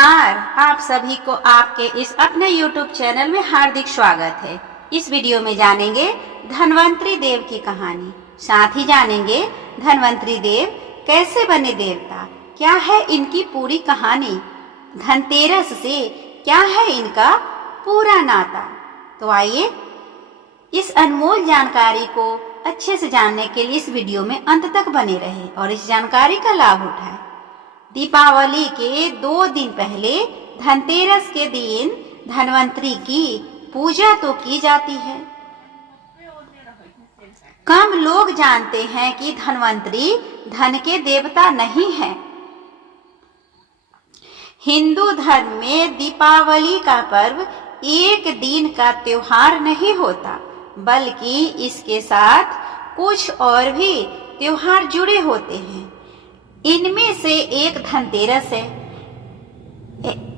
नमस्कार। आप सभी को आपके इस अपने YouTube चैनल में हार्दिक स्वागत है। इस वीडियो में जानेंगे धन्वंतरी देव की कहानी। साथ ही जानेंगे धन्वंतरी देव कैसे बने देवता, क्या है इनकी पूरी कहानी, धनतेरस से क्या है इनका पूरा नाता। तो आइए इस अनमोल जानकारी को अच्छे से जानने के लिए इस वीडियो में अंत तक बने रहे और इस जानकारी का लाभ उठाएं। दीपावली के 2 दिन पहले धनतेरस के दिन धन्वंतरी की पूजा तो की जाती है। कम लोग जानते हैं कि धन्वंतरी धन के देवता नहीं हैं। हिंदू धर्म में दीपावली का पर्व एक दिन का त्योहार नहीं होता, बल्कि इसके साथ कुछ और भी त्योहार जुड़े होते हैं। इनमें से एक धनतेरस है।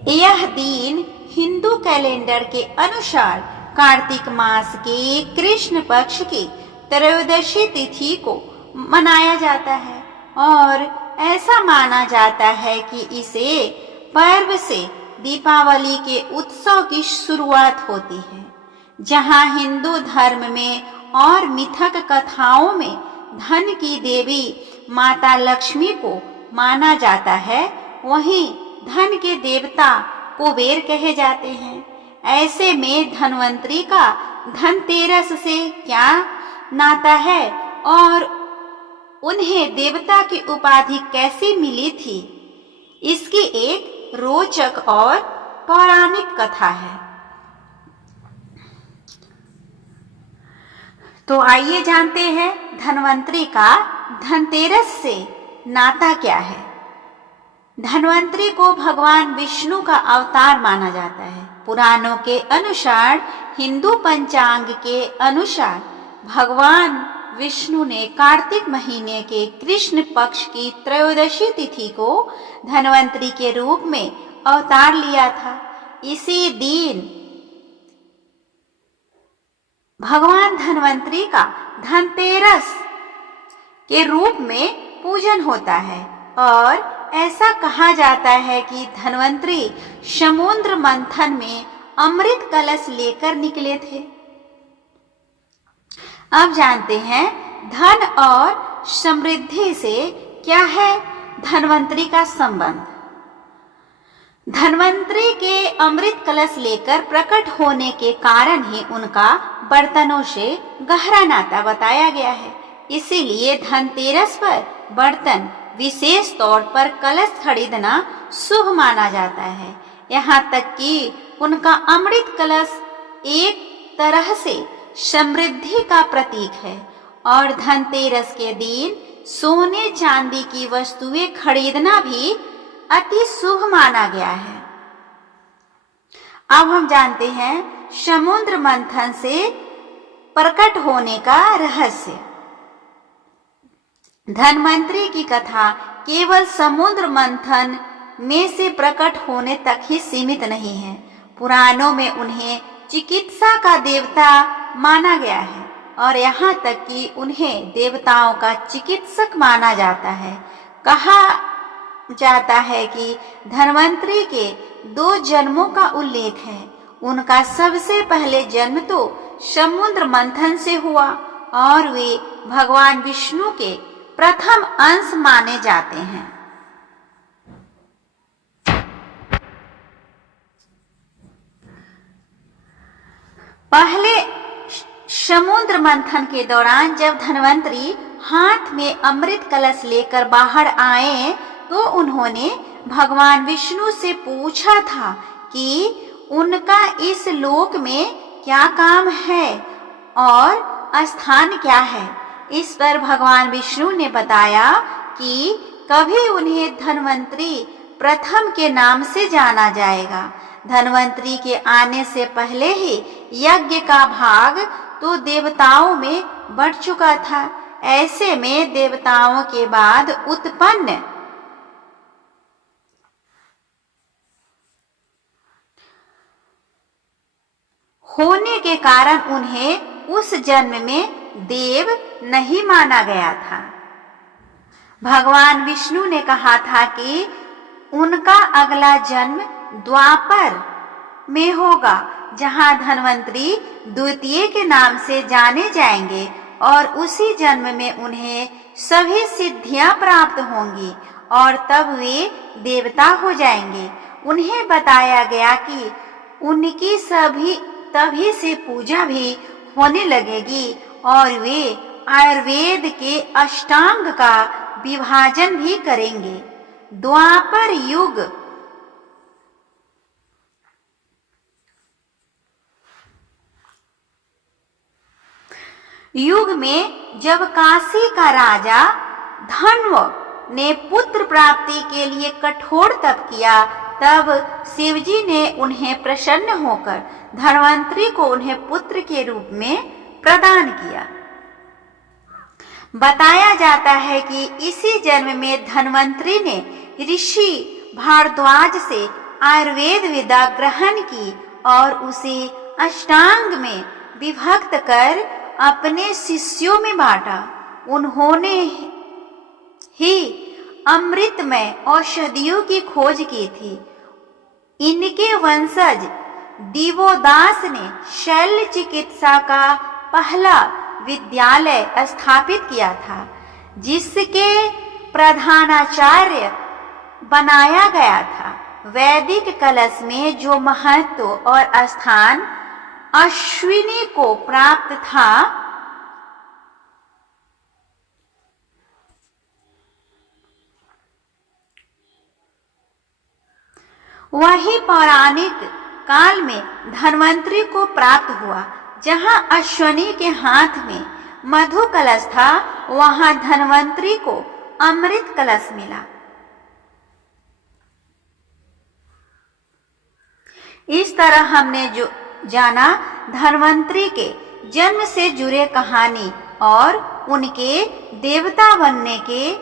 यह दिन हिंदू कैलेंडर के अनुसार कार्तिक मास के कृष्ण पक्ष की त्रयोदशी तिथि को मनाया जाता है और ऐसा माना जाता है कि इसे पर्व से दीपावली के उत्सव की शुरुआत होती है। जहां हिंदू धर्म में और मिथक कथाओं में धन की देवी माता लक्ष्मी को माना जाता है, वहीं धन के देवता कुबेर कहे जाते हैं। ऐसे में धन्वंतरी का धनतेरस से क्या नाता है और उन्हें देवता की उपाधि कैसे मिली थी, इसकी एक रोचक और पौराणिक कथा है। तो आइए जानते हैं धन्वंतरी का धनतेरस से नाता क्या है। धन्वंतरी को भगवान विष्णु का अवतार माना जाता है। पुराणों के अनुसार, हिंदू पंचांग के अनुसार भगवान विष्णु ने कार्तिक महीने के कृष्ण पक्ष की त्रयोदशी तिथि को धन्वंतरी के रूप में अवतार लिया था। इसी दिन भगवान धन्वंतरी का धनतेरस के रूप में पूजन होता है और ऐसा कहा जाता है कि धन्वंतरी समुद्र मंथन में अमृत कलश लेकर निकले थे। अब जानते हैं धन और समृद्धि से क्या है धन्वंतरी का संबंध। धन्वंतरी के अमृत कलश लेकर प्रकट होने के कारण ही उनका बर्तनों से गहरा नाता बताया गया है। इसीलिए धनतेरस पर बर्तन, विशेष तौर पर कलश खरीदना शुभ माना जाता है। यहाँ तक कि उनका अमृत कलश एक तरह से समृद्धि का प्रतीक है और धनतेरस के दिन सोने चांदी की वस्तुएं खरीदना भी अति शुभ माना गया है। अब हम जानते हैं समुद्र मंथन से प्रकट होने का रहस्य। धन्वंतरी की कथा केवल समुद्र मंथन में से प्रकट होने तक ही सीमित नहीं है। पुराणों में उन्हें चिकित्सा का देवता माना गया है और यहाँ तक कि उन्हें देवताओं का चिकित्सक माना जाता है। कहा जाता है कि धन्वंतरी के 2 जन्मों का उल्लेख है। उनका सबसे पहले जन्म तो समुद्र मंथन से हुआ और वे भगवान विष्णु के प्रथम अंश माने जाते हैं। पहले समुद्र मंथन के दौरान जब धन्वंतरी हाथ में अमृत कलश लेकर बाहर आए तो उन्होंने भगवान विष्णु से पूछा था कि उनका इस लोक में क्या काम है और स्थान क्या है। इस पर भगवान विष्णु ने बताया कि कभी उन्हें धन्वंतरी प्रथम के नाम से जाना जाएगा। धन्वंतरी के आने से पहले ही यज्ञ का भाग तो देवताओं में बढ़ चुका था। ऐसे में देवताओं के बाद उत्पन्न होने के कारण उन्हें उस जन्म में देव नहीं माना गया था। भगवान विष्णु ने कहा था कि उनका अगला जन्म द्वापर में होगा, जहां धन्वंतरी द्वितीय के नाम से जाने जाएंगे और उसी जन्म में उन्हें सभी सिद्धियां प्राप्त होंगी और तब वे देवता हो जाएंगे। उन्हें बताया गया कि उनकी तभी से पूजा भी होने लगेगी और वे आयुर्वेद के अष्टांग का विभाजन भी करेंगे। द्वापर युग में जब काशी का राजा धन्व ने पुत्र प्राप्ति के लिए कठोर तप किया, तब शिवजी ने उन्हें प्रसन्न होकर धन्वंतरी को उन्हें पुत्र के रूप में प्रदान किया। बताया जाता है कि इसी जन्म में धन्वंतरी ने ऋषि भारद्वाज से आयुर्वेद विद्या ग्रहण की और उसे अष्टांग में विभक्त कर अपने शिष्यों में बांटा। उन्होंने ही अमृतमय औषधियों की खोज की थी। इनके वंशज दिवोदास ने शल्य चिकित्सा का पहला विद्यालय स्थापित किया था, जिसके प्रधानाचार्य बनाया गया था। वैदिक कलश में जो महत्व और स्थान अश्विनी को प्राप्त था, वही पौराणिक काल में धन्वंतरी को प्राप्त हुआ। जहां अश्विनी के हाथ में मधु कलश था, वहां धन्वंतरी को अमृत कलश मिला। इस तरह हमने जो जाना धन्वंतरी के जन्म से जुड़े कहानी और उनके देवता बनने के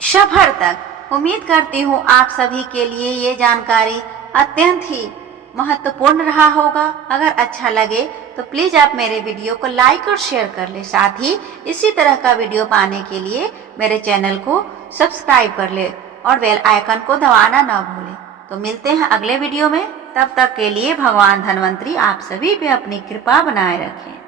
सफर तक। उम्मीद करती हूँ आप सभी के लिए ये जानकारी अत्यंत ही महत्वपूर्ण रहा होगा। अगर अच्छा लगे तो प्लीज आप मेरे वीडियो को लाइक और शेयर कर ले। साथ ही इसी तरह का वीडियो पाने के लिए मेरे चैनल को सब्सक्राइब कर ले और बेल आइकन को दबाना ना भूलें। तो मिलते हैं अगले वीडियो में। तब तक के लिए भगवान धन्वंतरी आप सभी पे अपनी कृपा बनाए रखें।